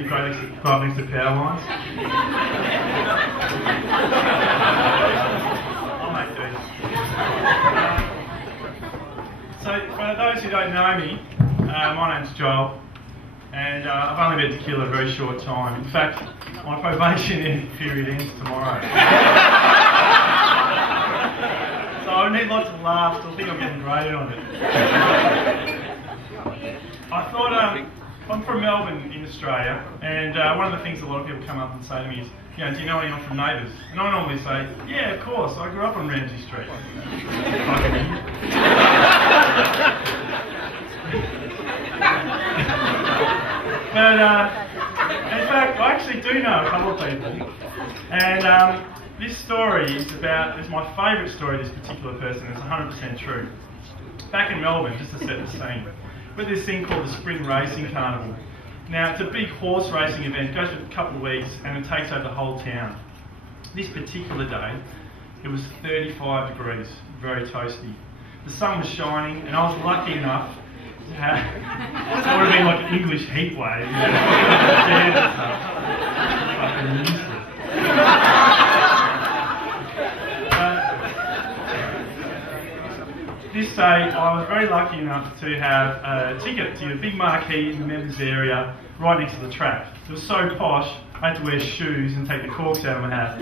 you go up next to power lines. I'll make these. So, for those who don't know me, my name's Joel, and I've only been to Tequila a very short time. In fact, my probation period ends tomorrow. So I need lots of laughs. I think I'm getting graded on it. I thought, I'm from Melbourne in Australia, and one of the things a lot of people come up and say to me is, you know, do you know anyone from Neighbours? And I normally say, yeah, of course, I grew up on Ramsay Street. But in fact, I actually do know a couple of people, and this story is my favourite story of this particular person. It's 100% true. Back in Melbourne, just to set the scene, with this thing called the Spring Racing Carnival. Now, it's a big horse racing event, it goes for a couple of weeks, and it takes over the whole town. This particular day, it was 35 degrees, very toasty. The sun was shining, and I was lucky enough to have, it would have been like an English heat wave, you know, and stuff. Fucking useless. This day, I was very lucky enough to have a ticket to a big marquee in the members area right next to the track. It was so posh, I had to wear shoes and take the corks out of my hat.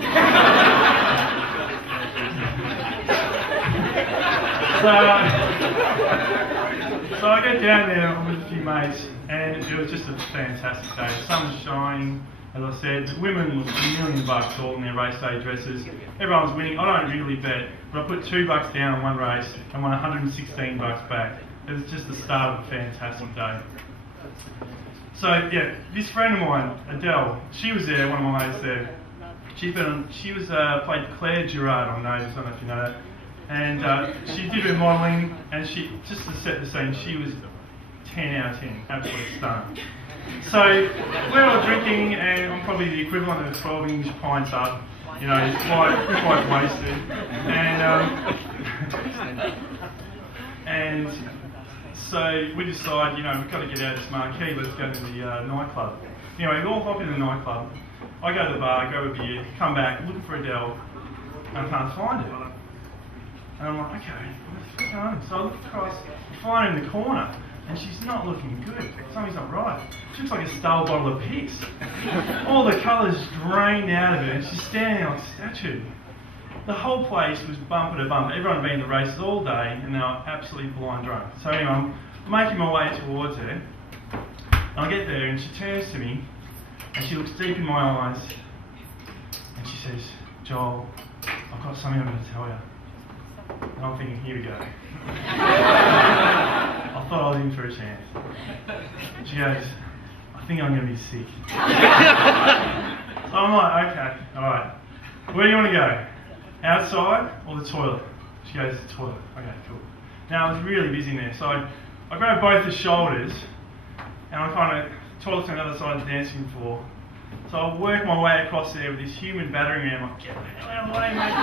So I get down there with a few mates, and it was just a fantastic day. The sun was shining. As I said, the women were $1 million all in their race day dresses. Everyone was winning. I don't really bet, but I put $2 down on one race and won $116 back. It was just the start of a fantastic day. So yeah, this friend of mine, Adele, she was there, one of my mates there. She played Claire Gerard on Neighbours, I don't know if you know that. And she did her modelling, and she, just to set the scene, she was 10 out of 10, absolutely stunning. So we're all drinking, and I'm probably the equivalent of 12-inch pints up, you know, quite wasted. And so we decide, you know, we've got to get out of this marquee, let's go to the nightclub. Anyway, we all hop in the nightclub. I go to the bar, grab a beer, come back, looking for Adele, and I can't find her. And I'm like, okay, what's going on? So I look across, I find her in the corner, and she's not looking good. Something's not right. She looks like a stale bottle of piss. All the colours drained out of her, and she's standing like a statue. The whole place was bumper to bumper. Everyone had been in the races all day, and they were absolutely blind drunk. So anyway, I'm making my way towards her, and I get there, and she turns to me, and she looks deep in my eyes, and she says, Joel, I've got something I'm going to tell you. And I'm thinking, here we go. I thought I was in for a chance. She goes, I think I'm going to be sick. So I'm like, okay, alright. Where do you want to go? Outside or the toilet? She goes, the toilet. Okay, cool. Now I was really busy in there, so I grabbed both the shoulders, and I kind of, toilet's on the other side of the dancing floor. So I work my way across there with this human battering ram, like, get the hell out of the way, mate.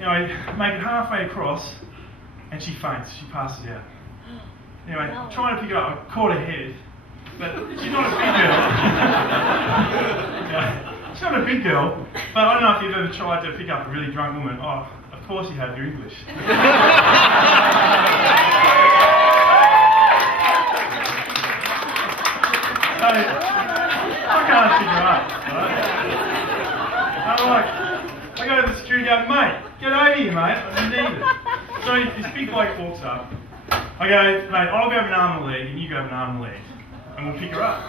Anyway, make it halfway across, and she faints. She passes out. Anyway, I'm trying to pick her up. I caught her head, but she's not a big girl. Yeah, she's not a big girl, but I don't know if you've ever tried to pick up a really drunk woman. Oh, of course you have your English. So, I can't pick her up. Right? I'm like, I go to the security guard, mate, get over here, mate, I need it. So this big bloke walks up. I go, mate, I'll grab an arm and a leg, and you grab an arm and a leg, and we'll pick her up.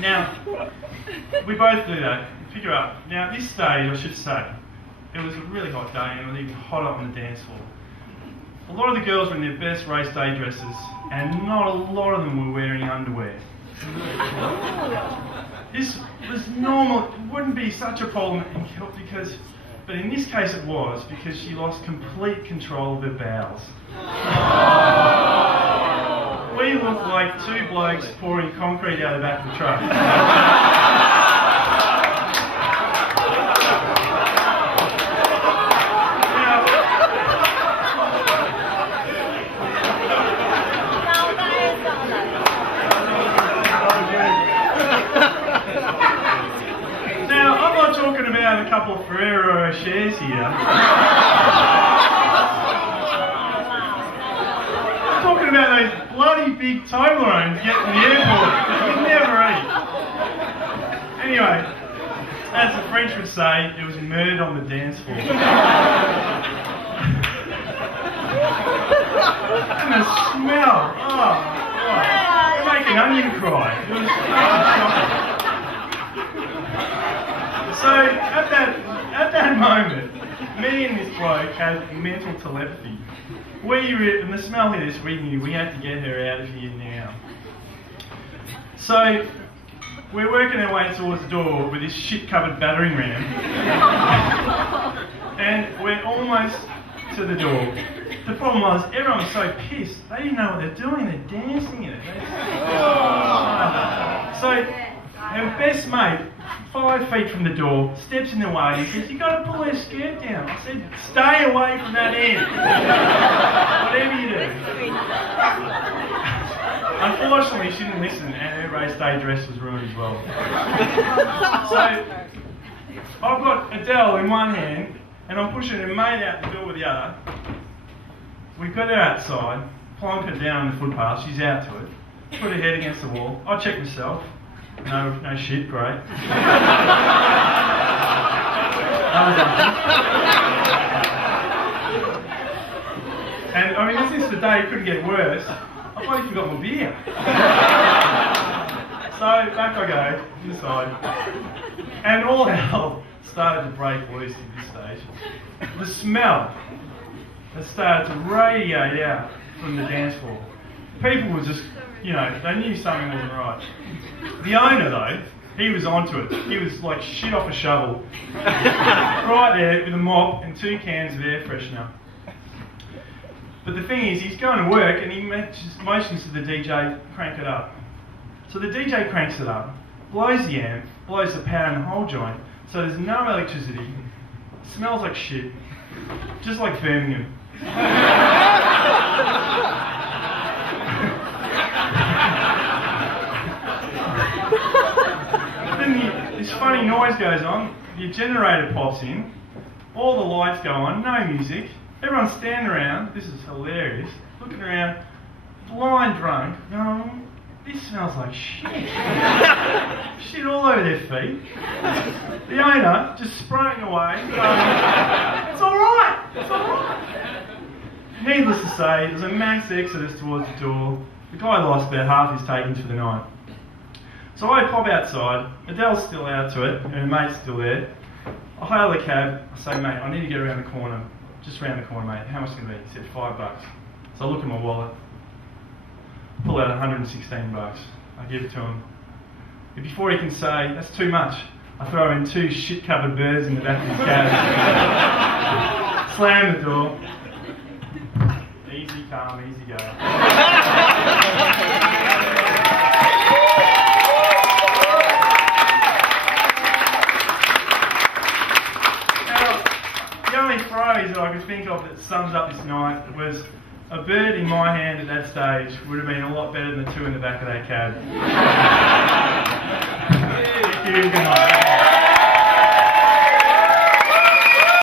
Now, we both do that, pick her up. Now, at this stage, I should say, it was a really hot day, and it was even hotter on the dance floor. A lot of the girls were in their best race day dresses, and not a lot of them were wearing underwear. This was normal, it wouldn't be such a problem because, but in this case it was, because she lost complete control of her bowels. We looked like two blokes pouring concrete out of the back of the truck. shares here. Talking about those bloody big Toblerones getting to the airport that you never eat. Anyway, as the French would say, it was murdered on the dance floor. And the smell, oh, it made an onion cry. It was so at that moment, me and this bloke had mental telepathy. And the smell hit us, we knew we had to get her out of here now. So we're working our way towards the door with this shit-covered battering ram. And we're almost to the door. The problem was, everyone was so pissed, they didn't know what they're doing, they're dancing in it. So, our best mate, 5 feet from the door, steps in the way and says, "You got to pull her skirt down." I said, "Stay away from that end. Whatever you do." Unfortunately, she didn't listen, and her race day dress was ruined as well. So, I've got Adele in one hand, and I'm pushing her mate out the door with the other. We got her outside, plonk her down on the footpath, she's out to it, put her head against the wall. I check myself. No shit, great. And I mean, since the day it couldn't get worse, I probably forgot my beer. So back I go, inside. And all hell started to break loose at this stage. The smell has started to radiate out from the dance floor. People were just, they knew something wasn't right. The owner, though, he was onto it. He was like shit off a shovel. Right there with a mop and 2 cans of air freshener. But the thing is, he's going to work and he motions to the DJ, crank it up. So the DJ cranks it up, blows the amp, blows the power in the whole joint, so there's no electricity, smells like shit, just like Birmingham. Then this funny noise goes on, your generator pops in, all the lights go on, no music, everyone's standing around, this is hilarious, looking around, blind drunk, going, "This smells like shit." Shit all over their feet. The owner just spraying away, going, "It's alright, it's alright." Needless to say, there's a mass exodus towards the door. The guy lost about half his takings for the night. So I pop outside, Adele's still out to it, and her mate's still there. I hail the cab, I say, "Mate, I need to get around the corner." "Just round the corner, mate. How much is it going to be?" He said, $5. So I look at my wallet, pull out $116. I give it to him. And before he can say, "That's too much," I throw in 2 shit-covered birds in the back of his cab. Slam the door. Easy come, easy go. The only phrase that I could think of that sums up this night was, "A bird in my hand at that stage would have been a lot better than the 2 in the back of that cab." Thank you, good night.